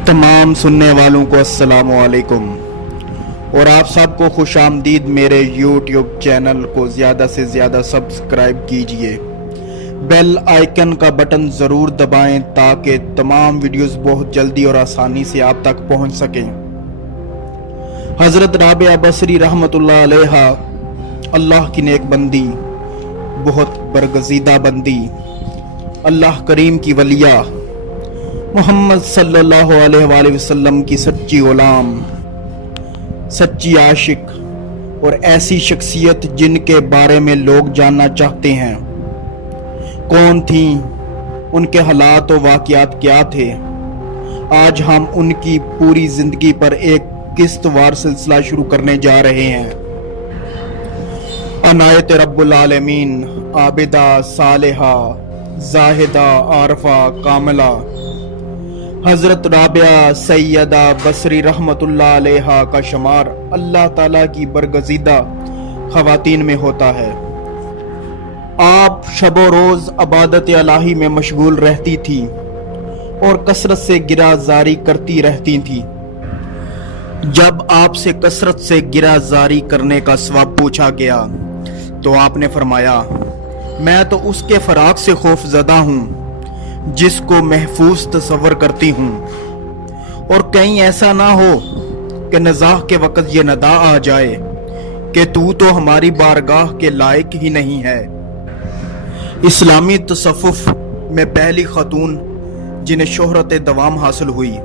तमाम सुनने वालों को अस्सलाम वालेकुम और आप सबको खुश आमदीद। मेरे YouTube चैनल को ज़्यादा से ज़्यादा सब्सक्राइब कीजिए, बेल आइकन का बटन ज़रूर दबाएं ताकि तमाम वीडियोस बहुत जल्दी और आसानी से आप तक पहुंच सकें। हज़रत राबिया बसरी रहमतुल्लाह अलैहा अल्लाह की नेक बंदी, बहुत बरगज़ीदा बंदी, अल्लाह करीम की वलिया, मोहम्मद सल्लल्लाहु अलैहि वसल्लम की सच्ची गुलाम, सच्ची आशिक और ऐसी शख्सियत जिनके बारे में लोग जानना चाहते हैं। कौन थी, उनके हालात और वाक़यात क्या थे। आज हम उनकी पूरी जिंदगी पर एक किस्तवार सिलसिला शुरू करने जा रहे हैं। अनायत रब्बुल आलमीन, आबिदा, सालिहा, जाहिदा, आरफा, कामिला हज़रत राबिया सैयदा बसरी रहमतुल्लाह अलैहा का शुमार अल्लाह ताला की बरगज़ीदा ख़वातीन में होता है। आप शबो रोज़ इबादत इलाही में मशगूल रहती थी और कसरत से गिराजारी करती रहती थी। जब आपसे कसरत से गिराजारी करने का सवाब पूछा गया तो आपने फरमाया, मैं तो उसके फराक से खौफज़दा हूँ जिसको महफूज तसव्वुर करती हूँ, और कहीं ऐसा ना हो कि नज़ाह के वक़्त ये नदा आ जाए कि तू तो हमारी बारगाह के लायक ही नहीं है। इस्लामी तसव्वुफ में पहली खातून जिन्हें शोहरत दवाम हासिल हुई।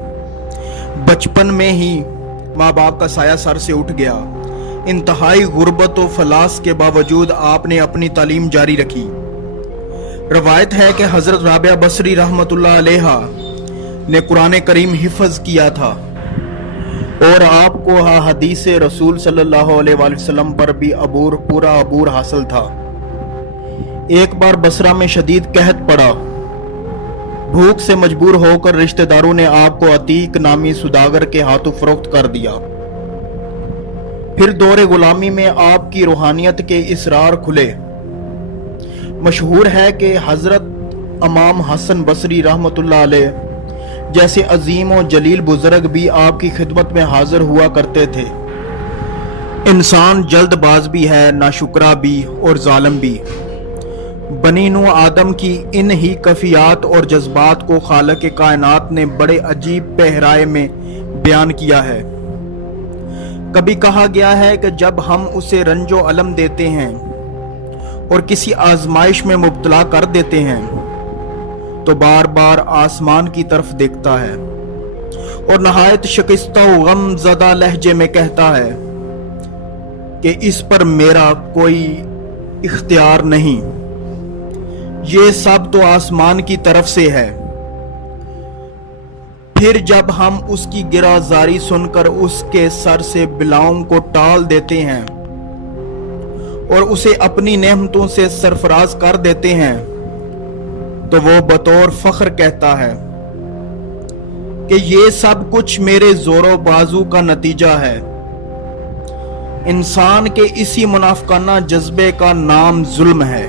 बचपन में ही माँ बाप का साया सर से उठ गया। इंतहाई गुर्बत व फलास के बावजूद आपने अपनी तालीम जारी रखी। रवायत है कि हज़रत राबिया बसरी रहमतुल्लाह अलैहा ने कुरान करीम हिफ्ज़ किया था और आपको हदीस रसूल सल्लल्लाहु अलैहि वसल्लम पर भी पूरा अबूर हासिल था। एक बार बसरा में शदीद कहत पड़ा। भूख से मजबूर होकर रिश्तेदारों ने आपको अतीक नामी सुदागर के हाथों फरोख्त कर दिया। फिर दौरे गुलामी में आपकी रूहानियत के इसरार खुले। मशहूर है कि हज़रत इमाम हसन बसरी रहमतुल्लाह अलैह जैसे अजीम और जलील बुजुर्ग भी आपकी खिदमत में हाजिर हुआ करते थे। इंसान जल्दबाज भी है, नाशुक्रा भी और जालिम भी। बनी नूह आदम की इन ही कफियात और जज्बात को खालिक कायनात ने बड़े अजीब पहराए में बयान किया है। कभी कहा गया है कि जब हम उसे रंजो अलम देते हैं और किसी आजमाइश में मुब्तला कर देते हैं तो बार बार आसमान की तरफ देखता है और नहायत शिकस्ता गम ज़दा लहजे में कहता है कि इस पर मेरा कोई इख्तियार नहीं, ये सब तो आसमान की तरफ से है। फिर जब हम उसकी गिराजारी सुनकर उसके सर से बिलाओं को टाल देते हैं और उसे अपनी नेमतों से सरफराज कर देते हैं तो वो बतौर फख्र कहता है कि ये सब कुछ मेरे जोरों बाजू का नतीजा है। इंसान के इसी मुनाफिकाना जज्बे का नाम जुल्म है।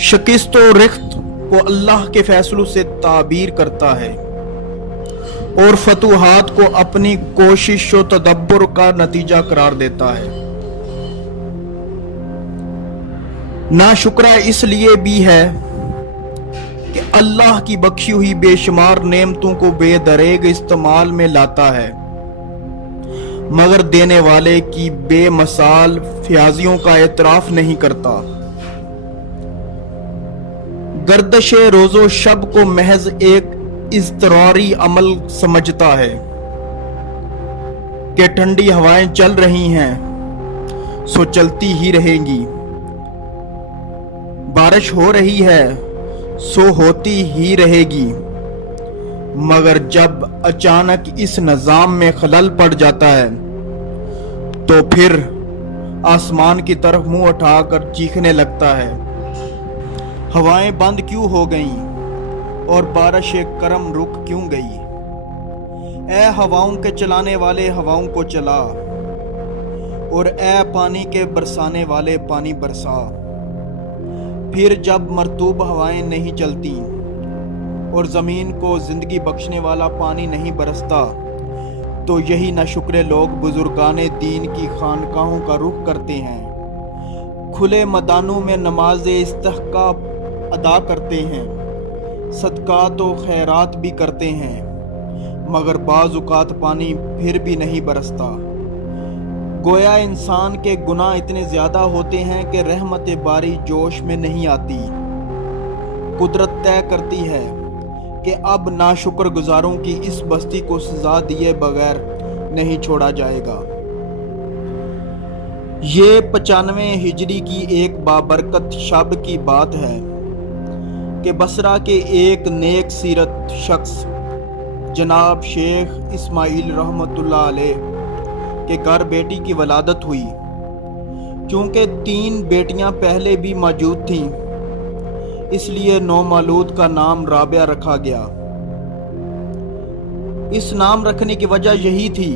शिकस्त और रिख्त को अल्लाह के फैसलों से ताबीर करता है और फतूहात को अपनी कोशिश और तदब्बुर का नतीजा करार देता है। नाशुक्रा इसलिए भी है कि अल्लाह की बख्शी हुई बेशुमार नेमतों को बेदरेग इस्तेमाल में लाता है, मगर देने वाले की बेमसाल फ्याजियों का एतराफ नहीं करता। गर्दश रोजो शब को महज एक इज़्तिरारी अमल समझता है कि ठंडी हवाएं चल रही हैं सो चलती ही रहेंगी, बारिश हो रही है सो होती ही रहेगी। मगर जब अचानक इस निजाम में खलल पड़ जाता है तो फिर आसमान की तरफ मुंह उठाकर चीखने लगता है, हवाएं बंद क्यों हो गईं और बारिश करम रुक क्यों गई। ऐ हवाओं के चलाने वाले हवाओं को चला और ऐ पानी के बरसाने वाले पानी बरसा। फिर जब मरतूब हवाएं नहीं चलती اور زمین کو زندگی بخشنے والا پانی نہیں برستا تو یہی ناشکر لوگ بزرگان دین کی خانقاہوں کا رخ کرتے ہیں، کھلے میدانوں میں نماز استسقاء ادا کرتے ہیں، صدقات و خیرات بھی کرتے ہیں، مگر بعض اوقات پانی پھر بھی نہیں برستا۔ گویا انسان کے گناہ اتنے زیادہ ہوتے ہیں کہ رحمت باری جوش میں نہیں آتی۔ قدرت طے کرتی ہے کہ اب ناشکر گزاروں کی اس بستی کو سزا دیے بغیر نہیں چھوڑا جائے گا۔ یہ 95 ہجری کی ایک بابرکت شب کی بات ہے کہ بصرہ کے ایک نیک سیرت شخص جناب شیخ اسماعیل رحمۃ اللہ علیہ کے گھر بیٹی کی ولادت ہوئی۔ چونکہ 3 بیٹیاں پہلے بھی موجود تھیں، اس لیے نومولود کا نام رابعہ رکھا گیا۔ اس نام رکھنے کی وجہ یہی تھی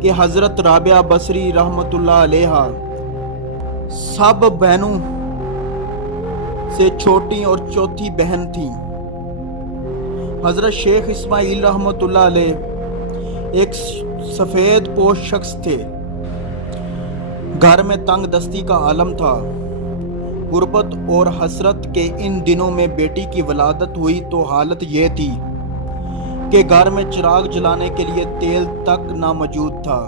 کہ حضرت رابعہ بصری رحمۃ اللہ علیہ سب بہنوں سے چھوٹی اور چوتھی بہن تھیں۔ حضرت شیخ اسماعیل رحمۃ اللہ علیہ ایک سفید پوش شخص تھے۔ گھر میں تنگ دستی کا عالم تھا۔ غربت اور حسرت کے ان دنوں میں بیٹی کی ولادت ہوئی تو حالت یہ تھی کہ گھر میں چراغ جلانے کے لیے تیل تک نہ موجود تھا،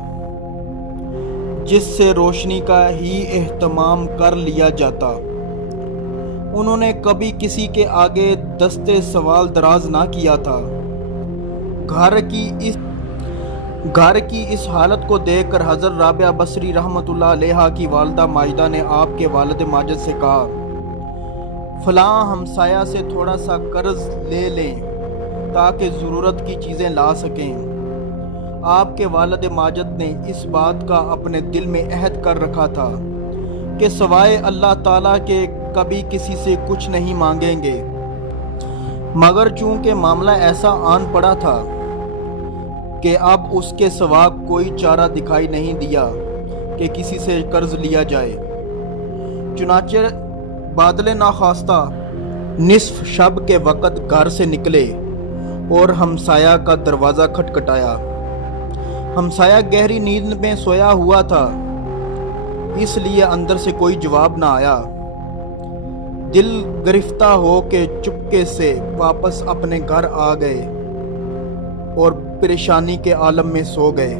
جس سے روشنی کا ہی اہتمام کر لیا جاتا۔ انہوں نے کبھی کسی کے آگے دستے سوال دراز نہ کیا تھا۔ گھر کی اس حالت کو دیکھ کر حضرت رابعہ بصری رحمۃ اللہ علیہ کی والدہ ماجدہ نے آپ کے والد ماجد سے کہا، فلاں ہمسایہ سے تھوڑا سا قرض لے لیں تاکہ ضرورت کی چیزیں لا سکیں۔ آپ کے والد ماجد نے اس بات کا اپنے دل میں عہد کر رکھا تھا کہ سوائے اللہ تعالیٰ کے کبھی کسی سے کچھ نہیں مانگیں گے، مگر چونکہ معاملہ ایسا آن پڑا تھا کہ اب اس کے سوا کوئی چارہ دکھائی نہیں دیا کہ کسی سے قرض لیا جائے۔ چنانچہ بادل ناخواستہ نصف شب کے وقت گھر سے نکلے اور ہمسایہ کا دروازہ کھٹکھٹایا۔ ہمسایہ گہری نیند میں سویا ہوا تھا، اس لیے اندر سے کوئی جواب نہ آیا۔ دل گرفتہ ہو کے چپکے سے واپس اپنے گھر آ گئے اور پریشانی کے عالم میں سو گئے۔